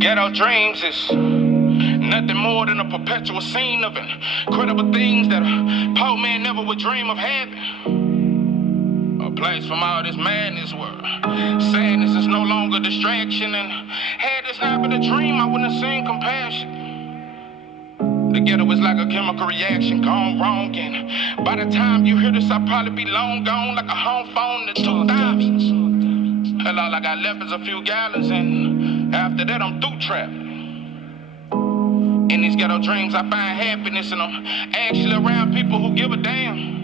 Ghetto dreams is nothing more than a perpetual scene of incredible things that a poor man never would dream of having. A place from all this madness where sadness is no longer a distraction, and had this not been a dream, I wouldn't have seen compassion. The ghetto is like a chemical reaction gone wrong, and by the time you hear this, I'll probably be long gone like a home phone in the 2000s. Hell, all I got left is a few gallons, and after that, I'm through trapping. In these ghetto dreams, I find happiness, and I'm actually around people who give a damn.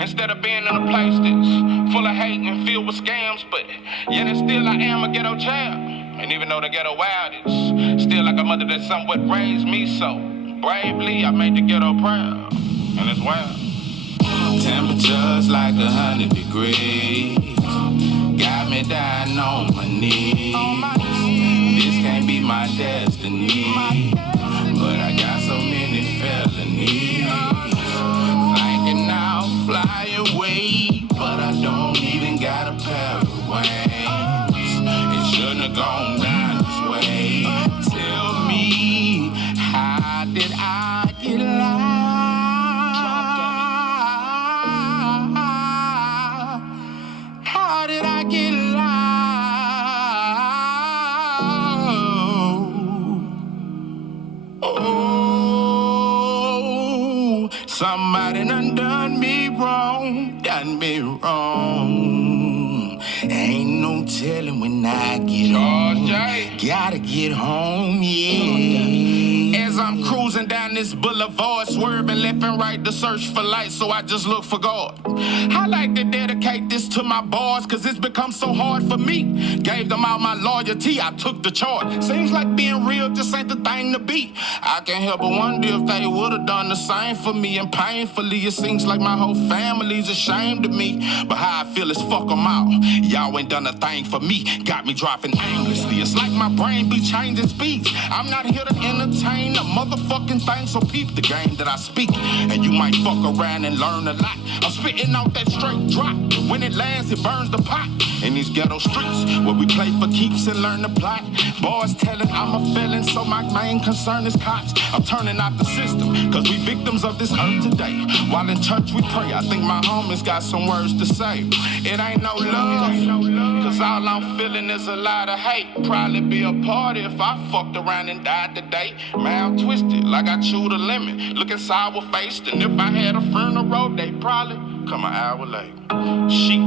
Instead of being in a place that's full of hate and filled with scams, but yet and still I am a ghetto child. And even though the ghetto wild is still like a mother that somewhat raised me, so bravely I made the ghetto proud. And it's wild. Temperatures like 100 degrees got me down on my knees. This can't be my destiny, but I got so many felonies. Thinking I'll fly away, but I don't even got a pair of wings. It shouldn't have gone down this way. Tell me, how did I get lost? How did I get lost? Oh, somebody done me wrong, done me wrong. Ain't no telling when I get home. Gotta get home, yeah. As I'm cruising down this boulevard, swerving left and right to search for light, so I just look for God. I like to dedicate this to my boys, cause it's become so hard for me. Gave them all my loyalty, I took the charge. Seems like being real just ain't the thing to be. I can't help but wonder if they would've done the same for me, and painfully it seems like my whole family's ashamed of me. But how I feel is fuck them all. Y'all ain't done a thing for me, got me dropping aimlessly. It's like my brain be changing speeds. I'm not here to entertain a motherfucking thing, so peep the game that I speak, and you might fuck around and learn a lot. I'm spitting out that straight drop. When it lands, it burns the pot. In these ghetto streets, where we play for keeps and learn the plot. Boys telling I'm a felon, so my main concern is cops. I'm turning out the system, cause we victims of this earth today. While in church we pray, I think my homies got some words to say. It ain't no love, cause all I'm feeling is a lot of hate. Probably be a party if I fucked around and died today. Man, I'm twisted, like I chewed a lemon, looking sour-faced. And if I had a funeral, they probably come an hour late. Shit,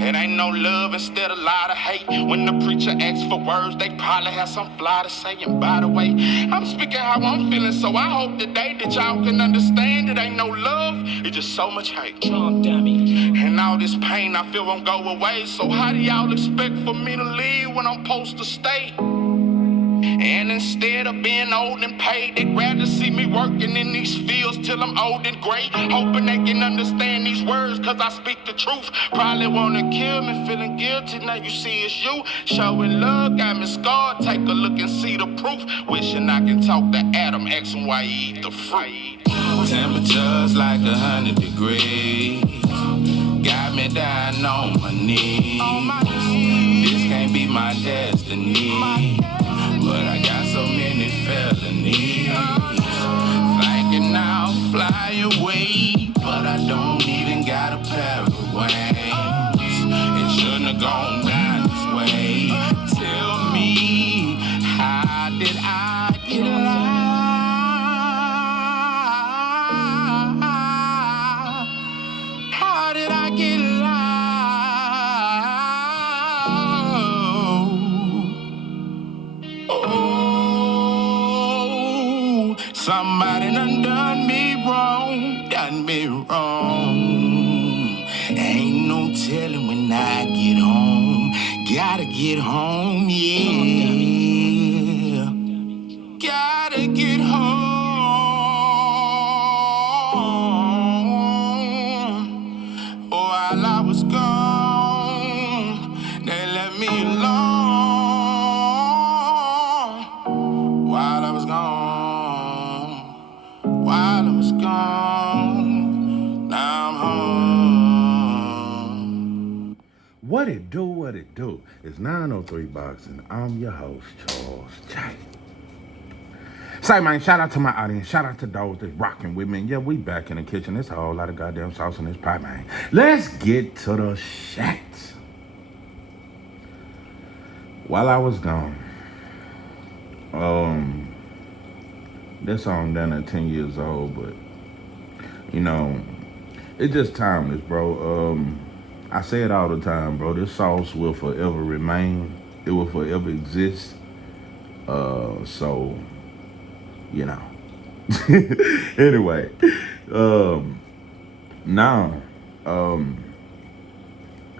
it ain't no love, instead a lot of hate. When the preacher asks for words, they probably have some fly to say. And by the way, I'm speaking how I'm feeling, so I hope today that y'all can understand it ain't no love, it's just so much hate. And all this pain I feel won't go away, so how do y'all expect for me to leave when I'm supposed to stay? And instead of being old and paid, they'd rather see me working in these fields till I'm old and gray. Hoping they can understand these words, cause I speak the truth. Probably wanna kill me, feeling guilty, now you see it's you. Showing love, got me scarred, take a look and see the proof. Wishing I can talk to Adam, asking why he eat the fruit. Temperatures like 100 degrees got me down on my knees. This can't be my destiny, but I got so many felonies. Thinking I'll fly away, but I don't even got a pair of wings. It shouldn't have gone down this way. Tell me, how did I get lost? How did I get lost? Oh, somebody done me wrong, done me wrong. Ain't no telling when I get home. Gotta get home, yeah. Gotta get home. While I was gone, they let me alone. While I was gone, while I was gone, now I'm home. What it do, What it do? It's 903 Boxing. I'm your host, Charles J. Say, man, shout out to my audience. Shout out to those that's rocking with me. And yeah, we back in the kitchen. There's a whole lot of goddamn sauce in this pie, man. Let's get to the shit. While I was gone, that song done at 10 years old, but, you know, it's just timeless, bro. I say it all the time, bro. This sauce will forever remain. It will forever exist. So, you know. Anyway, now,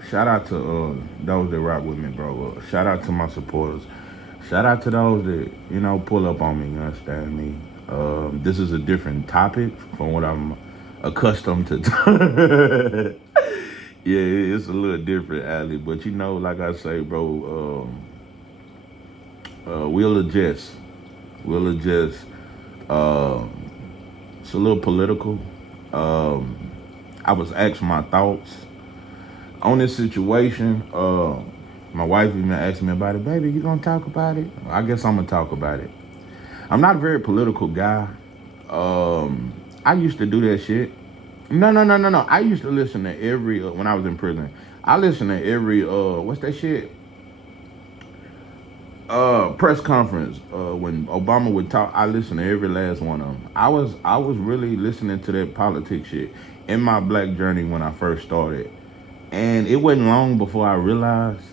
shout out to those that rock with me, bro. Shout out to my supporters. Shout out to those that, you know, pull up on me, you understand me? This is a different topic from what I'm accustomed to. Yeah, it's a little different, Ali. But you know, like I say, bro, we'll adjust. We'll adjust. It's a little political. I was asked my thoughts on this situation. My wife even asked me about it. Baby, you gonna talk about it? I guess I'm gonna talk about it. I'm not a very political guy. I used to do that shit. No. I used to listen to every, when I was in prison, I listened to every, what's that shit? Press conference. When Obama would talk, I listened to every last one of them. I was really listening to that politics shit in my black journey when I first started. And it wasn't long before I realized,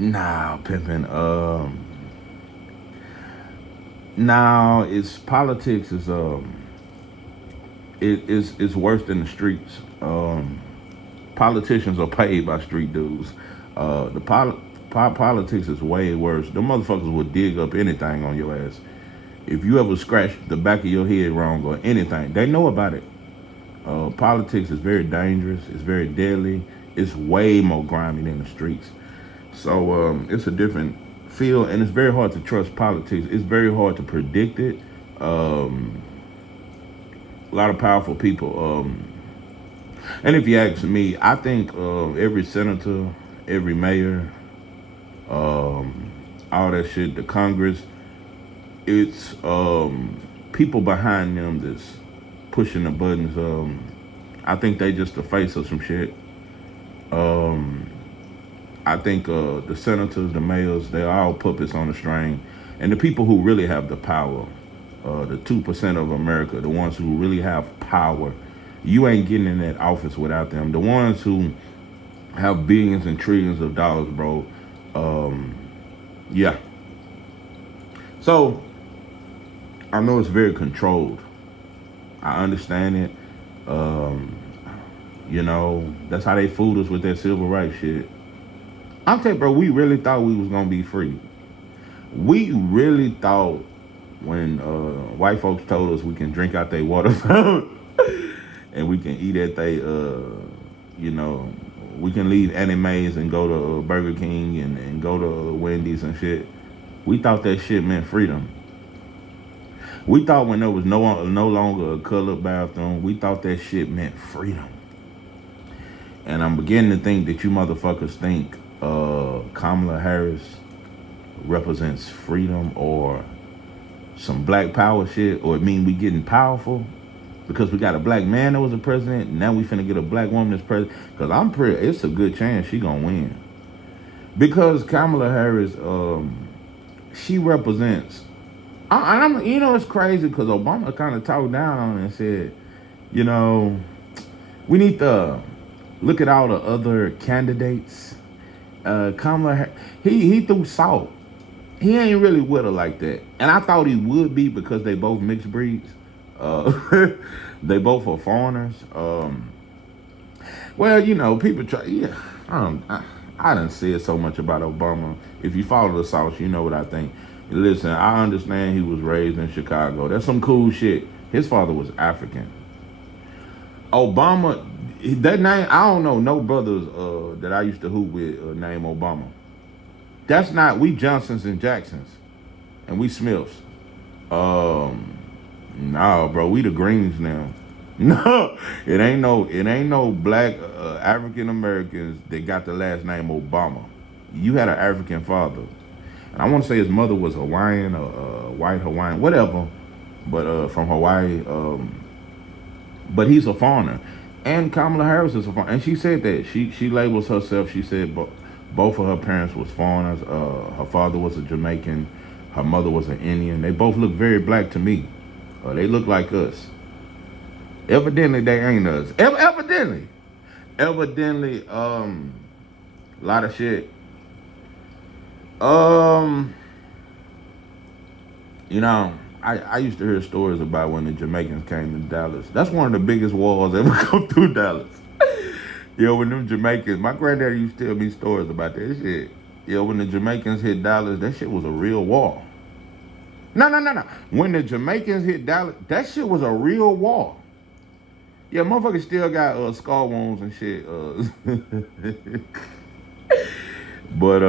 nah, pimping, now it's politics is it's worse than the streets. Politicians are paid by street dudes. Politics is way worse. The motherfuckers will dig up anything on your ass. If you ever scratch the back of your head wrong or anything, they know about it. Politics is very dangerous. It's very deadly. It's way more grimy than the streets. So it's a different feel, and it's very hard to trust politics. It's very hard to predict it. A lot of powerful people. And if you ask me, I think every senator, every mayor, all that shit, the Congress, it's people behind them that's pushing the buttons. I think they just the face of some shit. I think the senators, the mayors, they're all puppets on the string. And the people who really have the power, the 2% of America, the ones who really have power, you ain't getting in that office without them. The ones who have billions and trillions of dollars, bro. Yeah. So, I know it's very controlled. I understand it. You know, that's how they fooled us with that civil rights shit. I'm telling you, bro, we really thought we was gonna be free. We really thought when white folks told us we can drink out their water fountain and we can eat at they, you know, we can leave animes and go to Burger King and go to Wendy's and shit. We thought that shit meant freedom. We thought when there was no longer a colored bathroom, we thought that shit meant freedom. And I'm beginning to think that you motherfuckers think Kamala Harris represents freedom or some black power shit, or it mean we getting powerful because we got a black man that was a president, and now we finna get a black woman as president. Because I'm pretty, it's a good chance she gonna win. Because Kamala Harris, she represents, I'm, you know, it's crazy because Obama kind of talked down on it and said, you know, we need to look at all the other candidates. Kamala, he threw salt. He ain't really with her like that. And I thought he would be because they both mixed breeds. They both are foreigners. Well, you know, people try, yeah, I didn't say it so much about Obama. If you follow the South, you know what I think. Listen, I understand he was raised in Chicago. That's some cool shit. His father was African. Obama, that name, I don't know no brothers that I used to hoop with named Obama. That's not, we Johnsons and Jacksons. And we Smiths. No, bro, we the Greens now. No, it ain't no black African Americans that got the last name Obama. You had an African father. And I want to say his mother was Hawaiian or white Hawaiian, whatever, but from Hawaii. But he's a foreigner. And Kamala Harris is a foreigner. And she said that. She labels herself, she said both of her parents was foreigners. Her father was a Jamaican. Her mother was an Indian. They both look very black to me. They look like us. Evidently, they ain't us. Evidently, a lot of shit. You know, I used to hear stories about when the Jamaicans came to Dallas. That's one of the biggest walls ever come through Dallas. When them Jamaicans, my granddaddy used to tell me stories about that shit. When the Jamaicans hit Dallas, that shit was a real wall. No. When the Jamaicans hit Dallas, that shit was a real wall. Yeah, motherfuckers still got scar wounds and shit. But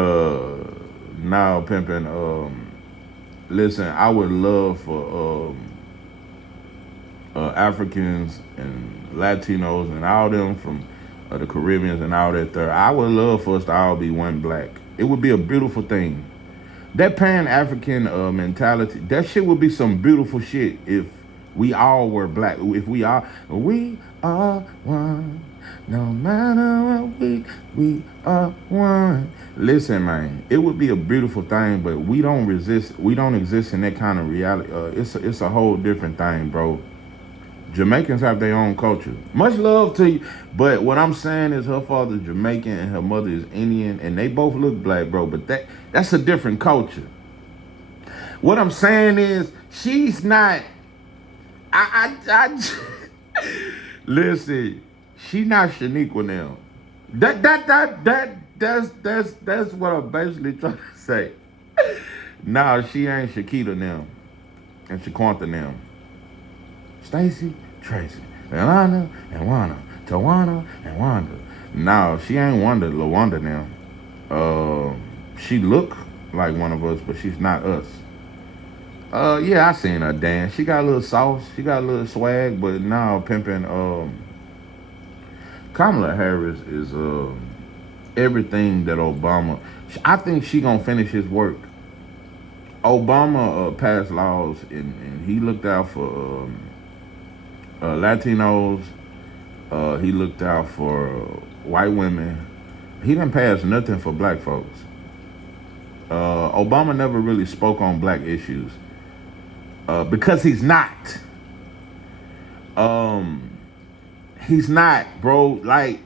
now pimping. Listen, I would love for Africans and Latinos and all them from the Caribbeans and all that there. I would love for us to all be one black. It would be a beautiful thing. That Pan-African mentality, that shit would be some beautiful shit if we all were black. If we are one. No matter what we are one. Listen, man, it would be a beautiful thing, but we don't exist in that kind of reality. It's a whole different thing, bro. Jamaicans have their own culture. Much love to you, but what I'm saying is her father's Jamaican and her mother is Indian, and they both look black, bro. But that's a different culture. What I'm saying is she's not. Listen, she not Shaniqua now. That's what I'm basically trying to say. Nah, she ain't Shakita now, and Shaquanta now. Stacy, Tracy, Alana, and Wanda, Tawana, and Wanda. No, she ain't LaWanda now. She look like one of us, but she's not us. Yeah, I seen her dance. She got a little sauce. She got a little swag, but now pimping. Kamala Harris is everything that Obama. I think she gonna finish his work. Obama passed laws and he looked out for Latinos. He looked out for white women. He didn't pass nothing for black folks. Obama never really spoke on black issues because he's not. He's not, bro. Like,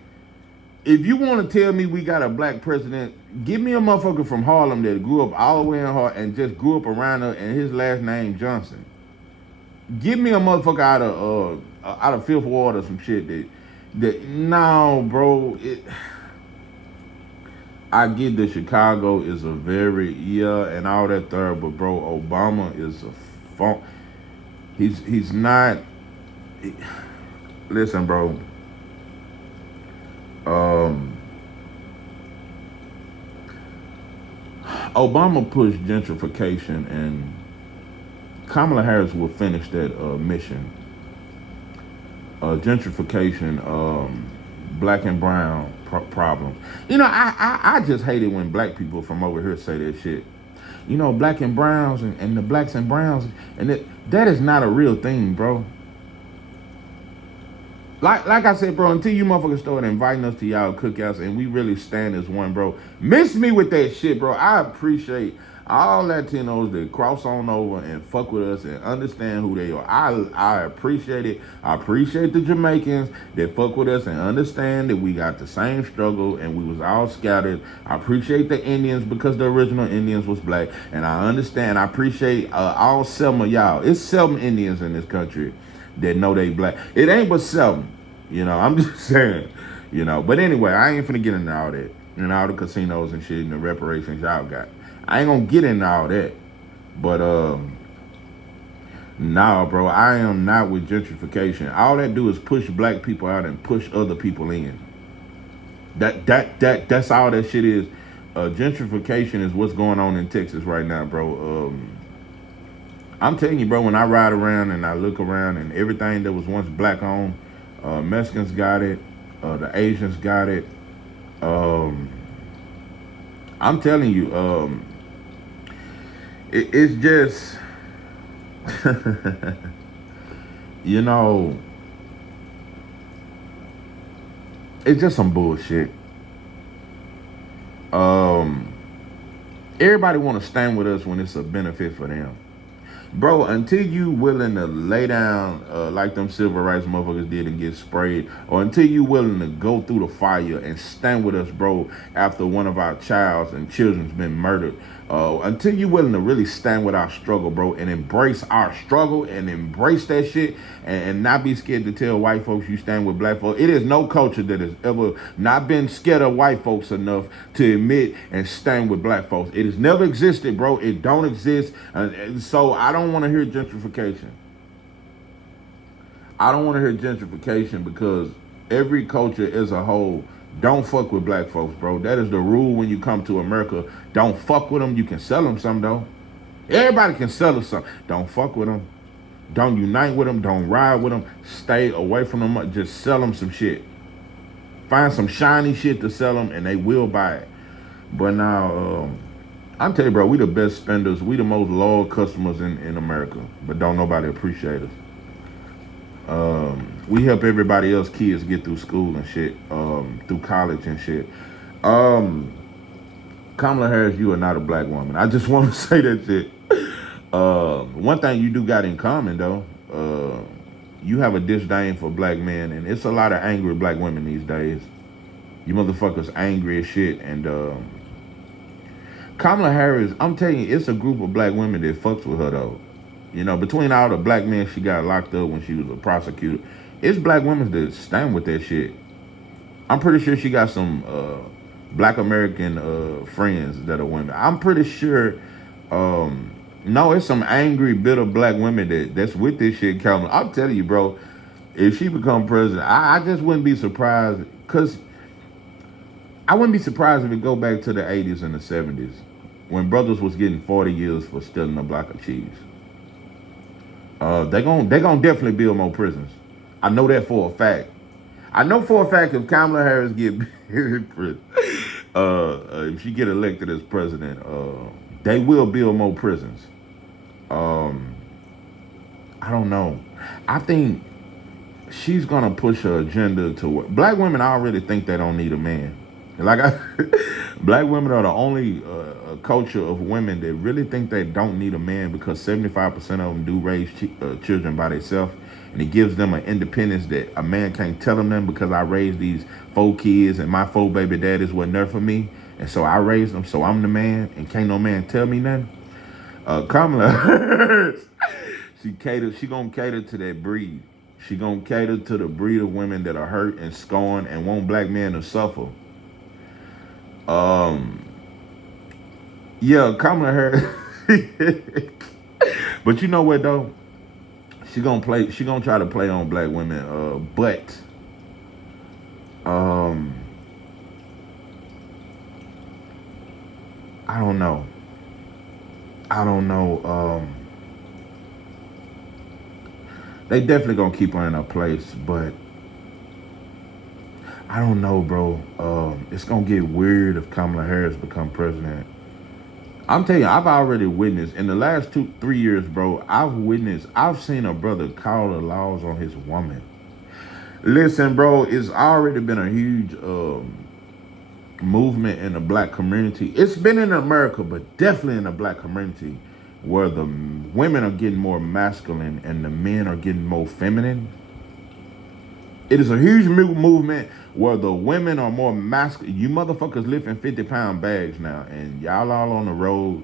if you want to tell me we got a black president, give me a motherfucker from Harlem that grew up all the way in Harlem and just grew up around her and his last name Johnson. Give me a motherfucker out of Fifth Ward or some shit that no, bro. I get that Chicago is a very and all that third, but bro, Obama is a funk. He's not. Listen, bro. Obama pushed gentrification, and Kamala Harris will finish that mission. Gentrification, black and brown problems. I just hate it when black people from over here say that shit. Black and browns and the blacks and browns, and that is not a real thing, bro. Like I said, bro, until you motherfuckers start inviting us to y'all cookouts and we really stand as one, bro. Miss me with that shit, bro. I appreciate all Latinos that cross on over and fuck with us and understand who they are. I appreciate it. I appreciate the Jamaicans that fuck with us and understand that we got the same struggle and we was all scattered. I appreciate the Indians because the original Indians was black. And I understand. I appreciate all 7 of y'all. It's 7 Indians in this country that know they black. It ain't but 7. I'm just saying. But anyway, I ain't finna get into all that. And all the casinos and shit and the reparations y'all got. I ain't gonna get into all that. But nah, bro, I am not with gentrification. All that do is push black people out and push other people in. That's all that shit is. Gentrification is what's going on in Texas right now, bro. I'm telling you, bro, when I ride around and I look around and everything that was once black owned, Mexicans got it, the Asians got it. Um, I'm telling you, it's just, you know, it's just some bullshit. Um, Everybody want to stand with us when it's a benefit for them. Bro, until you willing to lay down like them civil rights motherfuckers did and get sprayed, or until you willing to go through the fire and stand with us, bro, after one of our childs and children's been murdered, until you willing to really stand with our struggle, bro, and embrace our struggle and embrace that shit and not be scared to tell white folks you stand with black folks. It is no culture that has ever not been scared of white folks enough to admit and stand with black folks. It has never existed, bro. It don't exist. And so I don't want to hear gentrification. I don't want to hear gentrification because every culture as a whole don't fuck with black folks, bro. That is the rule when you come to America. Don't fuck with them. You can sell them some, though. Everybody can sell us some. Don't fuck with them. Don't unite with them. Don't ride with them. Stay away from them. Just sell them some shit. Find some shiny shit to sell them, and they will buy it. But now, I'm telling you, bro, we the best spenders. We the most loyal customers in America. But don't nobody appreciate us. We help everybody else kids get through school and shit, through college and shit. Kamala Harris, you are not a black woman. I just want to say that shit. One thing you do got in common though, you have a disdain for black men, and it's a lot of angry black women these days. You motherfuckers angry as shit, and Kamala Harris, I'm telling you, it's a group of black women that fucks with her though. You know, between all the black men she got locked up when she was a prosecutor, it's black women that stand with that shit. I'm pretty sure she got some black American friends that are women. I'm pretty sure, no, it's some angry, bitter black women that's with this shit, Kamala. I'm telling you, bro, if she become president, I just wouldn't be surprised, because I wouldn't be surprised if it go back to the 80s and the 70s when brothers was getting 40 years for stealing a block of cheese. They gon' definitely build more prisons. I know that for a fact. I know for a fact if Kamala Harris get if she get elected as president, they will build more prisons. I don't know. I think she's gonna push her agenda to work. Black women already think they don't need a man. Black women are the only culture of women that really think they don't need a man, because 75% of them do raise children by themselves, and it gives them an independence that a man can't tell them because I raised these 4 kids and my 4 baby daddies wasn't there for me, and so I raised them, so I'm the man, and can't no man tell me nothing. Kamala, she gonna cater to that breed. She gonna cater to the breed of women that are hurt and scorned and want black men to suffer. Yeah, Kamala Harris. But you know what though? She gonna try to play on black women. But I don't know. They definitely gonna keep her in her place, but I don't know, bro. It's gonna get weird if Kamala Harris become president. I'm telling you, I've already witnessed in the last 2-3 years, bro. I've seen a brother call the laws on his woman. Listen, bro, it's already been a huge movement in the black community. It's been in America, but definitely in the black community, where the women are getting more masculine and the men are getting more feminine. It is a huge movement where the women are more masculine. You motherfuckers lifting 50-pound bags now, and y'all all on the road,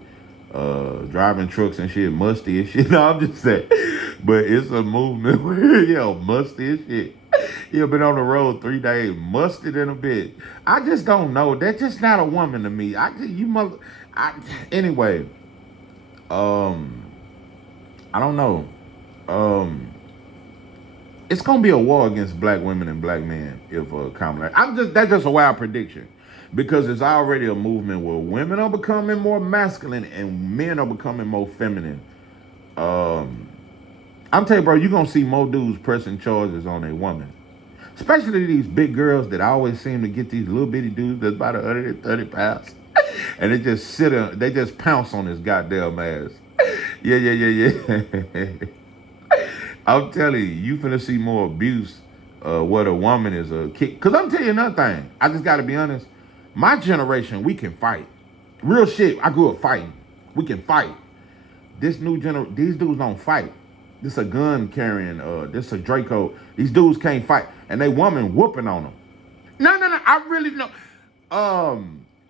driving trucks and shit, musty and shit. No, I'm just saying. But it's a movement where, musty and shit. You've been on the road 3 days, musted in a bit. I just don't know. That's just not a woman to me. Anyway, I don't know. It's gonna be a war against black women and black men if Kamala. That's just a wild prediction, because it's already a movement where women are becoming more masculine and men are becoming more feminine. I'm telling you, bro, you're gonna see more dudes pressing charges on a woman. Especially these big girls that always seem to get these little bitty dudes that's about 130 pounds. And they just pounce on his goddamn ass. Yeah, yeah, yeah, yeah. I'm telling you finna see more abuse where the woman is a kick. Cause I'm telling you another thing. I just gotta be honest. My generation, we can fight. Real shit. I grew up fighting. We can fight. These dudes don't fight. This a gun carrying, this a Draco. These dudes can't fight. And they woman whooping on them. No. I really know.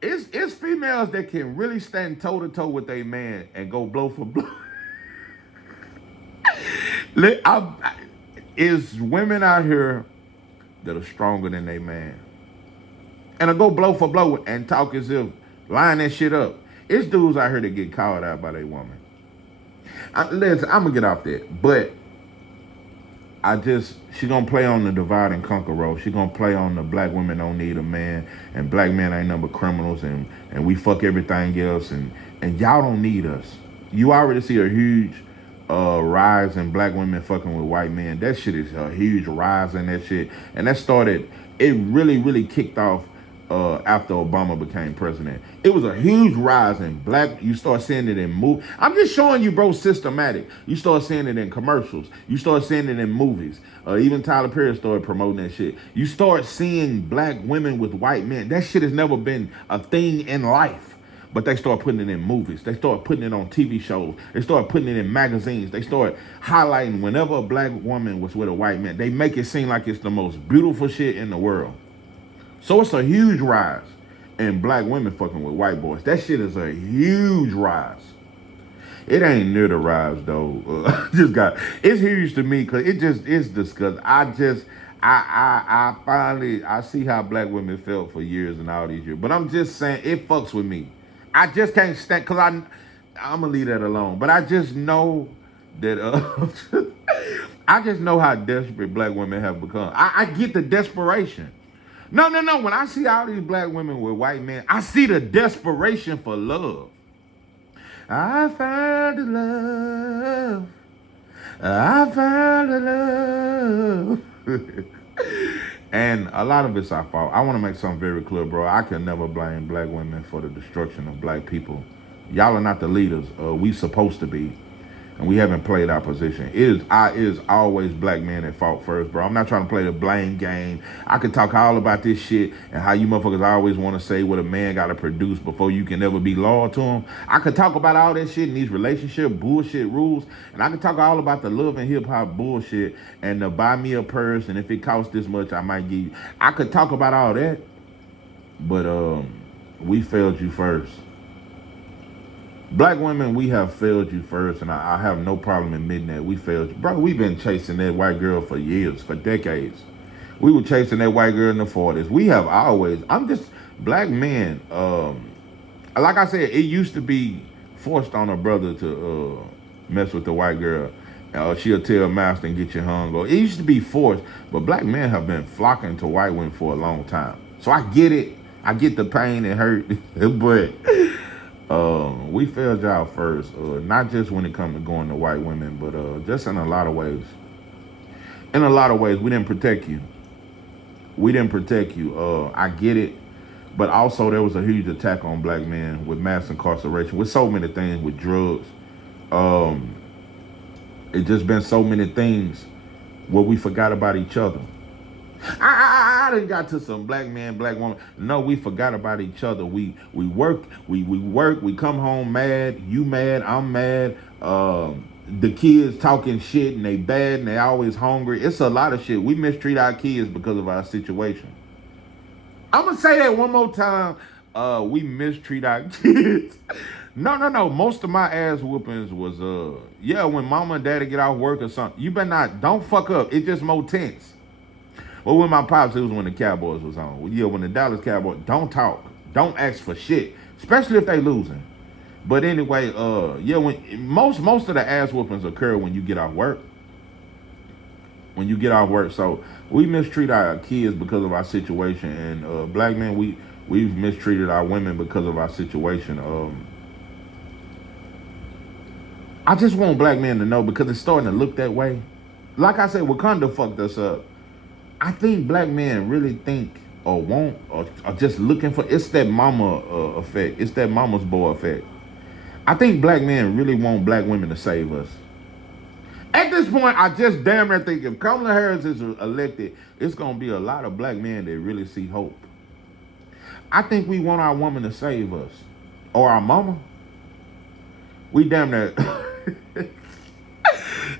It's females that can really stand toe to toe with a man and go blow for blow. Is women out here that are stronger than they man. And I go blow for blow and talk as if line that shit up. It's dudes out here that get called out by their woman. Listen, I'm gonna get off that, but she gonna play on the divide and conquer role. She gonna play on the black women don't need a man, and black men ain't nothing but criminals, and we fuck everything else, and y'all don't need us. You already see a huge rise in black women fucking with white men. That shit is a huge rise in that shit, and it really kicked off after Obama became president. It was a huge rise in black. You start seeing it in movies. I'm just showing you, bro, systematic. You start seeing it in commercials. You start seeing it in movies. Even Tyler Perry started promoting that shit. You start seeing black women with white men. That shit has never been a thing in life. But they start putting it in movies. They start putting it on TV shows. They start putting it in magazines. They start highlighting whenever a black woman was with a white man. They make it seem like it's the most beautiful shit in the world. So it's a huge rise in black women fucking with white boys. That shit is a huge rise. It ain't near the rise though. It's huge to me because it's disgusting. I finally see how black women felt for years and all these years. But I'm just saying it fucks with me. I just can't stand because I'm gonna leave that alone. But I just know that I just know how desperate black women have become. I get the desperation. No. When I see all these black women with white men, I see the desperation for love. I found a love. I found a love. And a lot of it's our fault. I want to make something very clear, bro. I can never blame black women for the destruction of black people. Y'all are not the leaders. We supposed to be. And we haven't played our position. It is always black men at fault first, bro. I'm not trying to play the blame game. I could talk all about this shit and how you motherfuckers always want to say what a man got to produce before you can ever be loyal to him. I could talk about all that shit and these relationship bullshit rules. And I could talk all about the love and hip hop bullshit and the buy me a purse and if it costs this much, I might give you. I could talk about all that. But we failed you first. Black women, we have failed you first, and I have no problem admitting that we failed you. Bro, we've been chasing that white girl for years, for decades. We were chasing that white girl in the 40s. We have always, black men, like I said, it used to be forced on a brother to mess with the white girl. She'll tell master and get you hung. Or it used to be forced, but black men have been flocking to white women for a long time. So I get it. I get the pain and hurt, but we failed y'all first, not just when it comes to going to white women, but just in a lot of ways. In a lot of ways, we didn't protect you. I get it, but also there was a huge attack on black men with mass incarceration, with so many things, with drugs. It just been so many things where we forgot about each other. I done got to some black man, black woman. No, we forgot about each other. We work, we come home mad, you mad, I'm mad. The kids talking shit and they bad and they always hungry. It's a lot of shit. We mistreat our kids because of our situation. I'm gonna say that one more time. We mistreat our kids. No. Most of my ass whoopings was when mama and daddy get off work or something. You better not, don't fuck up. It's just more tense. Well, when my pops, it was when the Cowboys was on. When the Dallas Cowboys, don't talk. Don't ask for shit. Especially if they losing. But anyway, when most of the ass whoopings occur when you get off work. So we mistreat our kids because of our situation. And black men, we've mistreated our women because of our situation. I just want black men to know because it's starting to look that way. Like I said, Wakanda fucked us up. I think black men really think or want or are just looking for. It's that mama effect. It's that mama's boy effect. I think black men really want black women to save us. At this point, I just damn near think if Kamala Harris is elected, it's gonna be a lot of black men that really see hope. I think we want our woman to save us. Or our mama. We damn near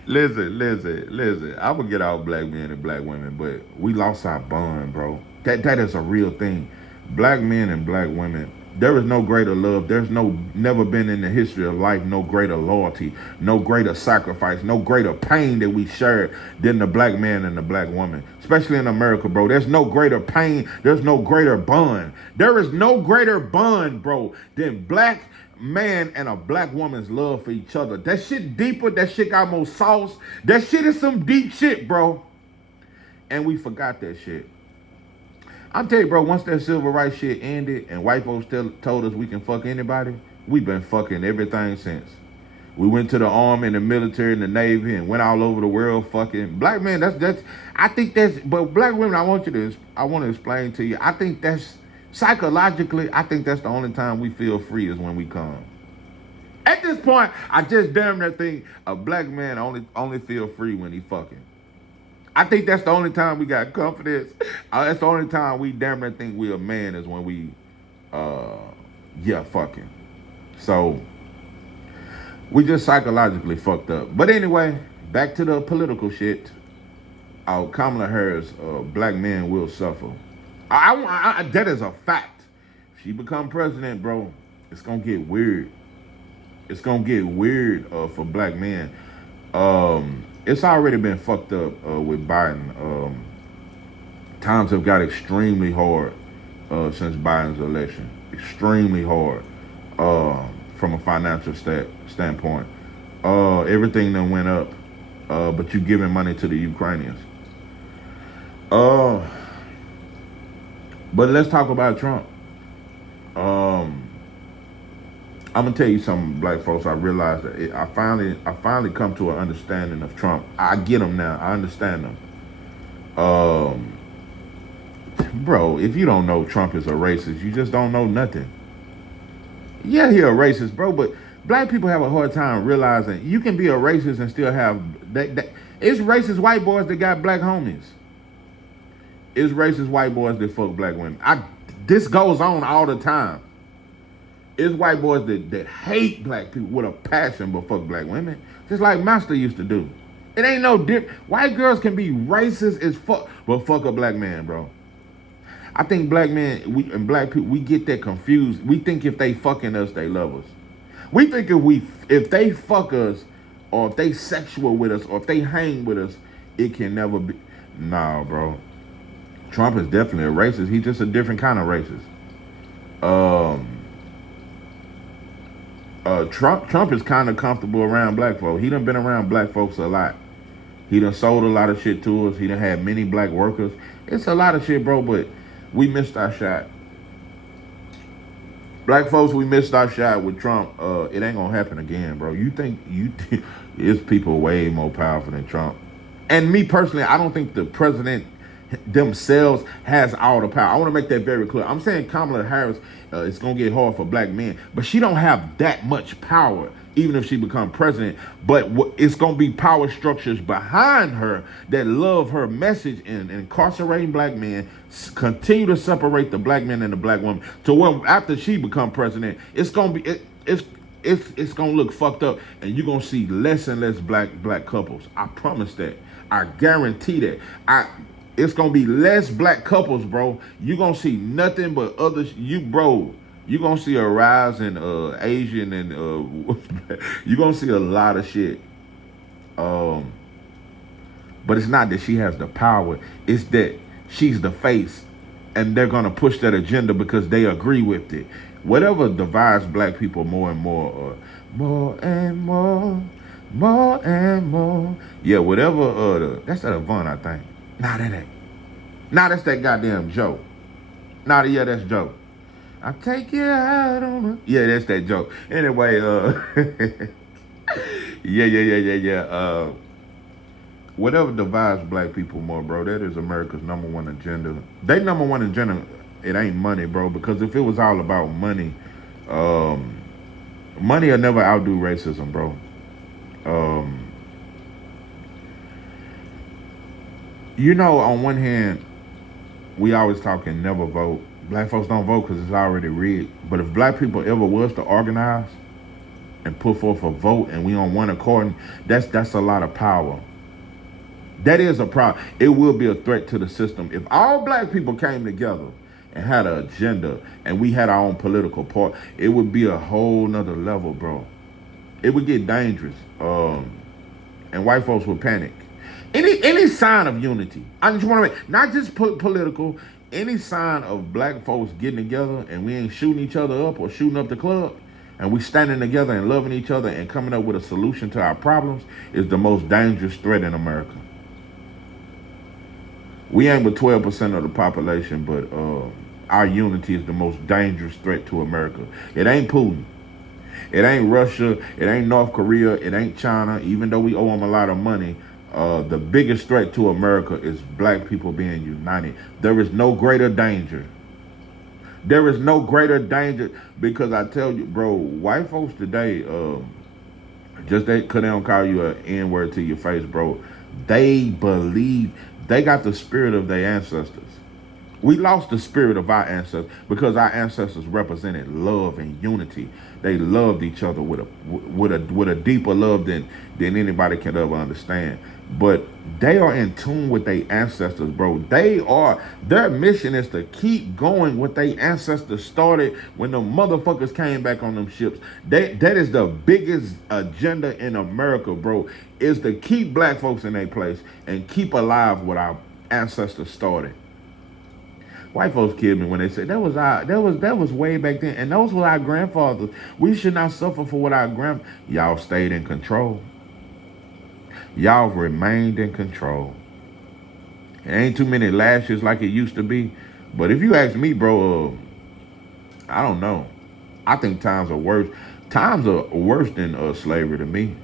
listen. I'm gonna get out black men and black women, but we lost our bond, bro. That is a real thing. Black men and black women. There is no greater love. There's never been in the history of life no greater loyalty, no greater sacrifice, no greater pain that we shared than the black man and the black woman. Especially in America, bro. There's no greater pain. There's no greater bond. There is no greater bond, bro, than black man and a black woman's love for each other. That shit deeper. That shit got more sauce. That shit is some deep shit, bro. And we forgot that shit. I'm telling you, bro, once that civil rights shit ended and white folks told us we can fuck anybody, we've been fucking everything since. We went to the army and the military and the Navy and went all over the world fucking. Black men, that's I think that's, but black women, I want to explain to you, I think that's, psychologically, I think that's the only time we feel free is when we come. At this point, I just damn near think a black man only feel free when he fucking. I think that's the only time we got confidence. That's the only time we damn near think we a man is when we, fucking. So, we just psychologically fucked up. But anyway, back to the political shit. Kamala Harris, black men will suffer. That is a fact. If she become president, bro, it's gonna get weird. It's gonna get weird for black men. It's already been fucked up with Biden. Times have got extremely hard since Biden's election. Extremely hard from a financial standpoint. Everything done went up, but you giving money to the Ukrainians. But let's talk about Trump. I'm gonna tell you something, black folks. I realized that I finally come to an understanding of Trump. I get him now. I understand him. Bro, if you don't know Trump is a racist, you just don't know nothing. Yeah, he a racist, bro, but black people have a hard time realizing you can be a racist and still have it's racist white boys that got black homies. It's racist white boys that fuck black women. This goes on all the time. It's white boys that hate black people with a passion but fuck black women. Just like Master used to do. It ain't no different. White girls can be racist as fuck but fuck a black man, bro. I think black men and black people, we get that confused. We think if they fucking us, they love us. We think if they fuck us or if they sexual with us or if they hang with us, it can never be. Nah, bro. Trump is definitely a racist. He's just a different kind of racist. Trump is kind of comfortable around black folks. He done been around black folks a lot. He done sold a lot of shit to us. He done had many black workers. It's a lot of shit, bro, but we missed our shot. Black folks, we missed our shot with Trump. It ain't gonna happen again, bro. You think it's people way more powerful than Trump. And me personally, I don't think the president themselves has all the power. I want to make that very clear. I'm saying Kamala Harris, it's going to get hard for black men, but she don't have that much power, even if she become president. But it's going to be power structures behind her that love her message in incarcerating black men, continue to separate the black men and the black woman. So when after she become president, it's going to be it's going to look fucked up, and you're going to see less and less black couples. I promise that. I guarantee that. It's going to be less black couples, bro. You're going to see nothing but others. You're going to see a rise in Asian and you're going to see a lot of shit. But it's not that she has the power. It's that she's the face. And they're going to push that agenda because they agree with it. Whatever divides black people more and more, more and more, more and more. Yeah, whatever. That's that Avant, I think. Nah, that ain't. Nah, that's that goddamn joke. Nah, yeah, that's joke. I'll take you out on a... Yeah, that's that joke. Anyway, Yeah. Whatever divides black people more, bro, that is America's number one agenda. They number one agenda, it ain't money, bro. Because if it was all about money, um, money will never outdo racism, bro. Um, on one hand, we always talking never vote. Black folks don't vote because it's already rigged. But if black people ever was to organize and put forth a vote, and we on one accord, that's a lot of power. That is a problem. It will be a threat to the system. If all black people came together and had an agenda and we had our own political part, it would be a whole nother level, bro. It would get dangerous. And white folks would panic. Any sign of unity, I just want to make, not just political, any sign of black folks getting together and we ain't shooting each other up or shooting up the club, and we standing together and loving each other and coming up with a solution to our problems, is the most dangerous threat in America. We ain't but 12% of the population, but our unity is the most dangerous threat to America. It ain't Putin. It ain't Russia. It ain't North Korea. It ain't China. Even though we owe them a lot of money, the biggest threat to America is black people being united. There is no greater danger. There is no greater danger, because I tell you, bro, white folks today, just because they don't call you an N-word to your face, bro, they believe they got the spirit of their ancestors. We lost the spirit of our ancestors because our ancestors represented love and unity. They loved each other with a deeper love than anybody can ever understand. But they are in tune with their ancestors, bro. Their mission is to keep going what their ancestors started when the motherfuckers came back on them ships. That is the biggest agenda in America, bro, is to keep black folks in their place and keep alive what our ancestors started. White folks killed me when they said that was way back then, and those were our grandfathers. We should not suffer for what y'all stayed in control. Y'all remained in control. It ain't too many lashes like it used to be, but if you ask me, bro, I don't know. I think times are worse. Times are worse than slavery to me.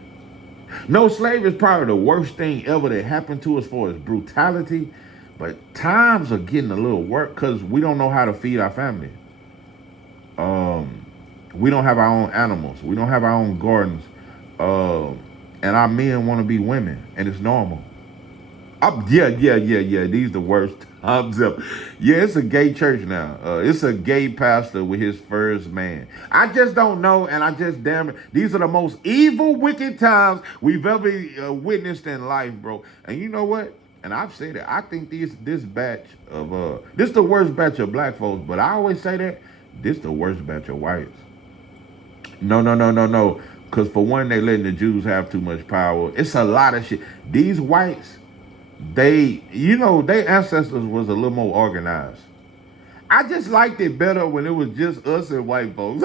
No, slavery is probably the worst thing ever that happened to us for its brutality. But times are getting a little worse because we don't know how to feed our family. We don't have our own animals. We don't have our own gardens. And our men want to be women, and it's normal. Yeah. These the worst times ever. Yeah, it's a gay church now. It's a gay pastor with his first man. I just don't know, and I just damn it. These are the most evil, wicked times we've ever witnessed in life, bro. And you know what? And I've said it. I think this batch of this the worst batch of black folks. But I always say that this the worst batch of whites. No. Because for one, they letting the Jews have too much power. It's a lot of shit. These whites, their ancestors was a little more organized. I just liked it better when it was just us and white folks.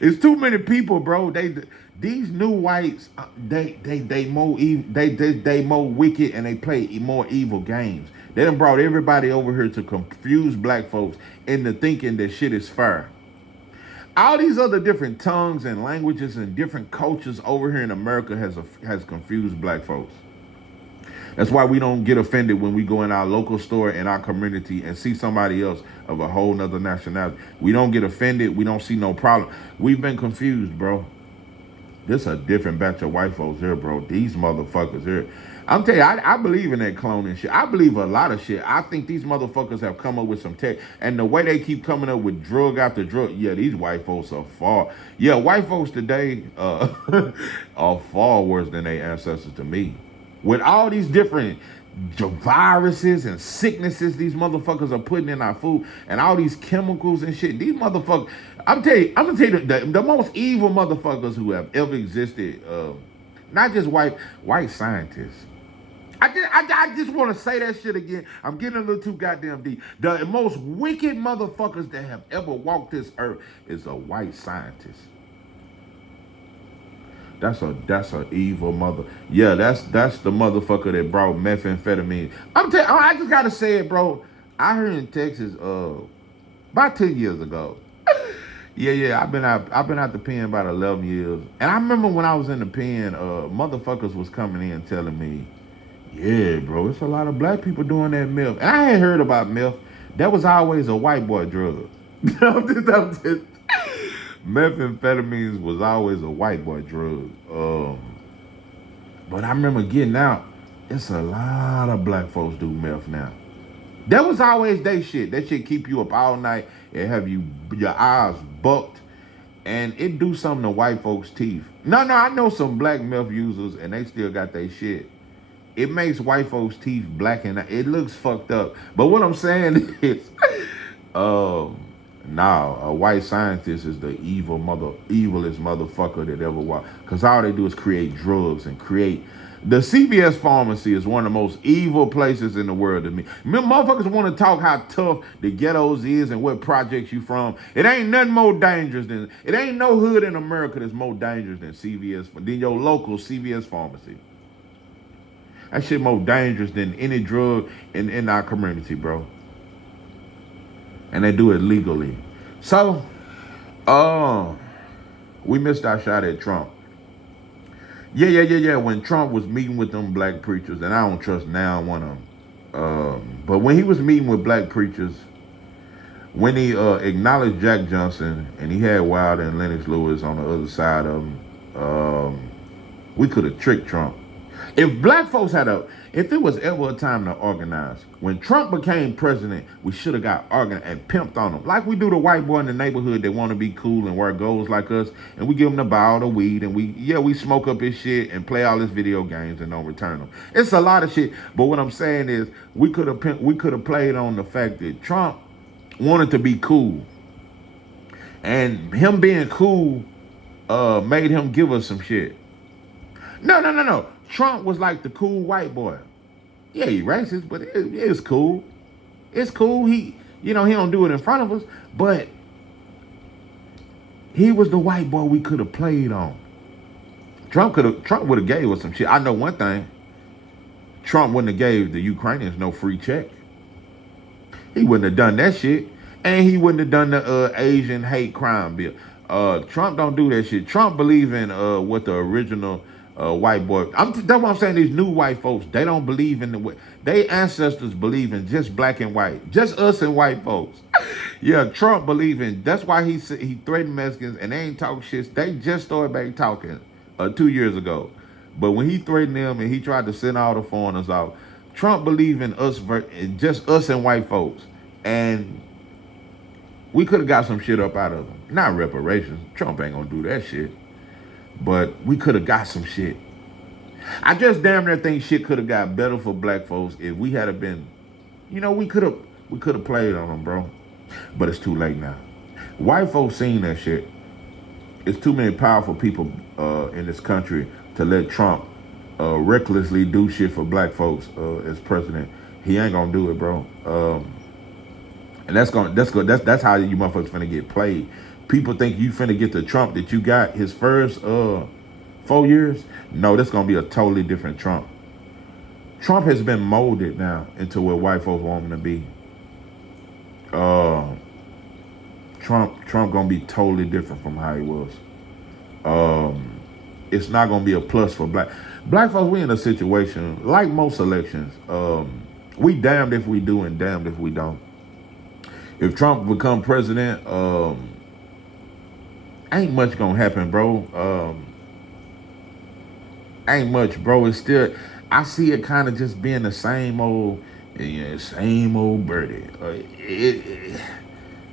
It's too many people, bro. These new whites, they more evil, they more wicked, and they play more evil games. They done brought everybody over here to confuse black folks into thinking that shit is fair. All these other different tongues and languages and different cultures over here in America has confused black folks. That's why we don't get offended when we go in our local store in our community and see somebody else of a whole nother nationality. We don't get offended. We don't see no problem. We've been confused, bro. This a different batch of white folks here, bro. These motherfuckers here. I'm telling you, I believe in that cloning shit. I believe a lot of shit. I think these motherfuckers have come up with some tech. And the way they keep coming up with drug after drug, yeah, these white folks are far. Yeah, white folks today are far worse than their ancestors to me. With all these different viruses and sicknesses these motherfuckers are putting in our food and all these chemicals and shit, these motherfuckers, I'm gonna tell you the most evil motherfuckers who have ever existed, not just white scientists. I just want to say that shit again. I'm getting a little too goddamn deep. The most wicked motherfuckers that have ever walked this earth is a white scientist. That's a evil mother. Yeah, that's the motherfucker that brought methamphetamine. I just gotta say it, bro. I heard in Texas, about 10 years ago. Yeah. I've been out the pen about 11 years. And I remember when I was in the pen, motherfuckers was coming in telling me, yeah, bro, it's a lot of black people doing that meth. And I had heard about meth. That was always a white boy drug. Methamphetamines was always a white boy drug. But I remember getting out. It's a lot of black folks do meth now. That was always they shit. That shit keep you up all night and have your eyes bucked, and it do something to white folks' teeth. No, I know some black meth users and they still got their shit. It makes white folks' teeth black and it looks fucked up. But what I'm saying is, nah, a white scientist is the evilest motherfucker that ever walked. Cause all they do is create drugs and create. The CVS pharmacy is one of the most evil places in the world to me. Motherfuckers want to talk how tough the ghettos is and what projects you from. It ain't nothing more dangerous than, it ain't no hood in America that's more dangerous than than your local CVS pharmacy. That shit more dangerous than any drug in our community, bro. And they do it legally. So, we missed our shot at Trump. Yeah. When Trump was meeting with them black preachers, and I don't trust now one of them. But when he was meeting with black preachers, when he acknowledged Jack Johnson and he had Wilder and Lennox Lewis on the other side of him, we could have tricked Trump. If black folks if it was ever a time to organize, when Trump became president, we should have got organized and pimped on him. Like we do the white boy in the neighborhood that want to be cool and wear goals like us, and we give him the bottle of weed, and we smoke up his shit and play all his video games and don't return them. It's a lot of shit. But what I'm saying is, we could have played on the fact that Trump wanted to be cool. And him being cool made him give us some shit. No. Trump was like the cool white boy. Yeah, he racist, but it's cool. It's cool. He don't do it in front of us, but he was the white boy we could have played on. Trump would have gave us some shit. I know one thing. Trump wouldn't have gave the Ukrainians no free check. He wouldn't have done that shit. And he wouldn't have done the Asian hate crime bill. Trump don't do that shit. Trump believe in what the original white boy. That's what I'm saying. These new white folks, they don't believe in they ancestors believe in just black and white, just us and white folks. Yeah, Trump believe in. That's why he threatened Mexicans and they ain't talk shit. They just started back talking 2 years ago. But when he threatened them and he tried to send all the foreigners out, Trump believe in us, just us and white folks, and we could have got some shit up out of them. Not reparations. Trump ain't gonna do that shit. But we could have got some shit. I just damn near think shit could have got better for black folks if we had been, we could have played on them, bro. But it's too late now. White folks seen that shit. It's too many powerful people in this country to let Trump recklessly do shit for black folks as president. He ain't gonna do it, bro. And that's how you motherfuckers finna get played. People think you finna get the Trump that you got his first 4 years. No, that's gonna be a totally different Trump. Trump has been molded now into what white folks want him to be. Trump gonna be totally different from how he was. It's not gonna be a plus for black folks. We in a situation like most elections. We damned if we do and damned if we don't. If Trump become president, ain't much gonna happen, bro. Ain't much, bro. It's still, I see it kind of just being the same old birdie.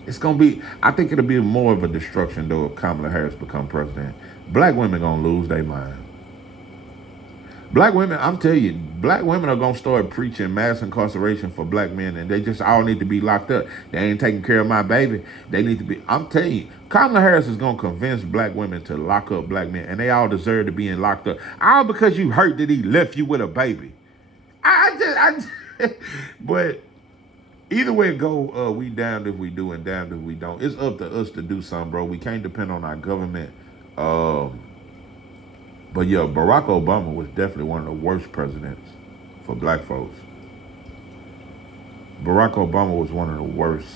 It's gonna be. I think it'll be more of a destruction though if Kamala Harris become president. Black women gonna lose their mind. Black women, I'm telling you, black women are gonna start preaching mass incarceration for black men, and they just all need to be locked up. They ain't taking care of my baby. They need to be. I'm telling you, Kamala Harris is gonna convince black women to lock up black men, and they all deserve to be in locked up. All because you hurt that he left you with a baby. But either way it go, we damned if we do and damned if we don't. It's up to us to do something, bro. We can't depend on our government. But yeah, Barack Obama was definitely one of the worst presidents for black folks. Barack Obama was one of the worst.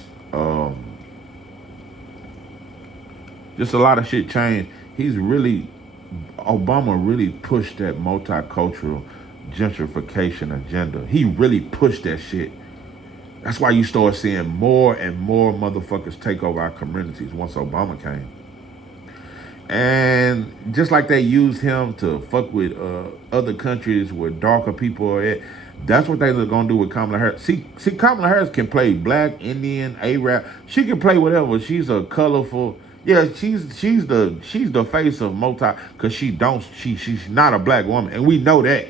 Just a lot of shit changed. Obama really pushed that multicultural gentrification agenda. He really pushed that shit. That's why you start seeing more and more motherfuckers take over our communities once Obama came. And just like they used him to fuck with other countries where darker people are at, that's what they're gonna do with Kamala Harris. See, Kamala Harris can play black, Indian, Arab. She can play whatever. She's a colorful. Yeah, she's the face of multi because she's not a black woman, and we know that.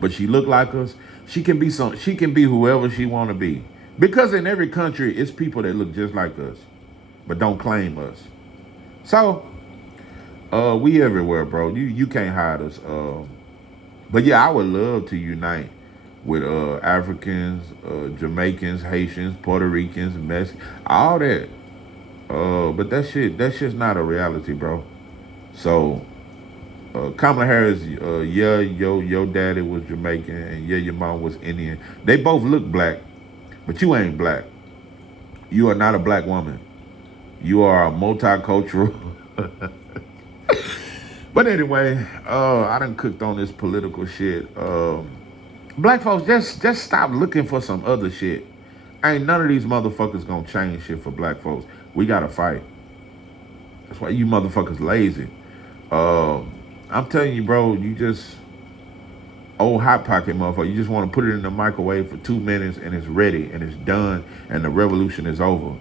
But she look like us. She can be whoever she want to be. Because in every country, it's people that look just like us, but don't claim us. So, we everywhere, bro. You can't hide us. But yeah, I would love to unite with Africans, Jamaicans, Haitians, Puerto Ricans, Mexicans, all that. But that's just not a reality, bro. So, Kamala Harris, yeah, your daddy was Jamaican, and yeah, your mom was Indian. They both look black, but you ain't black. You are not a black woman. You are a multicultural. But anyway, I done cooked on this political shit. Black folks, just stop looking for some other shit. Ain't none of these motherfuckers gonna change shit for black folks. We gotta fight. That's why you motherfuckers lazy. I'm telling you, bro, you just old hot pocket motherfucker. You just want to put it in the microwave for 2 minutes and it's ready and it's done and the revolution is over.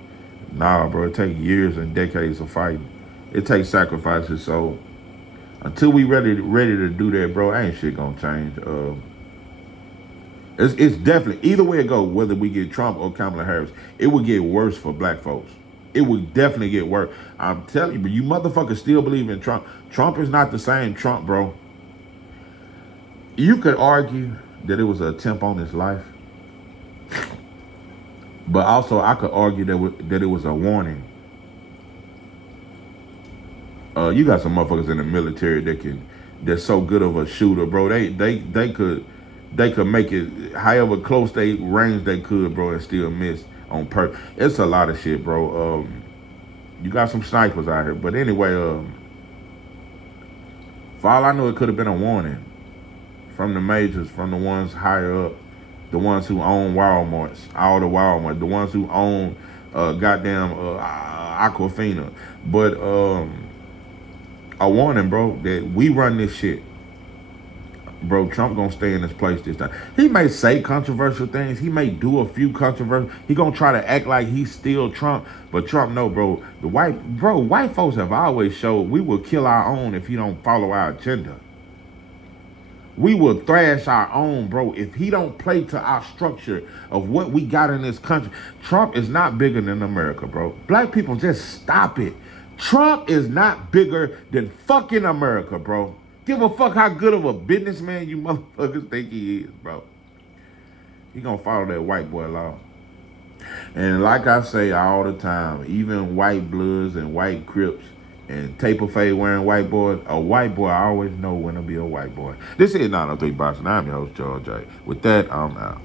Nah, bro, it takes years and decades of fighting. It takes sacrifices. So until we ready to do that, bro, ain't shit gonna change. It's definitely either way it go, whether we get Trump or Kamala Harris, it would get worse for black folks. It would definitely get worse. I'm telling you, but you motherfuckers still believe in Trump. Trump is not the same Trump, bro. You could argue that it was an attempt on his life, but also I could argue that it was a warning. You got some motherfuckers in the military that's so good of a shooter, bro. They could make it however close they range they could, bro, and still miss on purpose. It's a lot of shit, bro. You got some snipers out here, but anyway, for all I know, it could have been a warning from the majors, from the ones higher up, the ones who own Walmarts, all the Walmart, the ones who own goddamn Aquafina. But a warning, bro, that we run this shit. Bro, Trump gonna stay in his place this time. He may say controversial things. He may do a few controversial. He gonna try to act like he's still Trump. But Trump, no, bro. White folks have always showed we will kill our own if he don't follow our agenda. We will thrash our own, bro, if he don't play to our structure of what we got in this country. Trump is not bigger than America, bro. Black people, just stop it. Trump is not bigger than fucking America, bro. Give a fuck how good of a businessman you motherfuckers think he is, bro. He gonna follow that white boy law. And like I say all the time, even white bloods and white crips and taper fade wearing white boys, a white boy always know when to be a white boy. This is 903 Boxing. I'm your host, George J. With that, I'm out.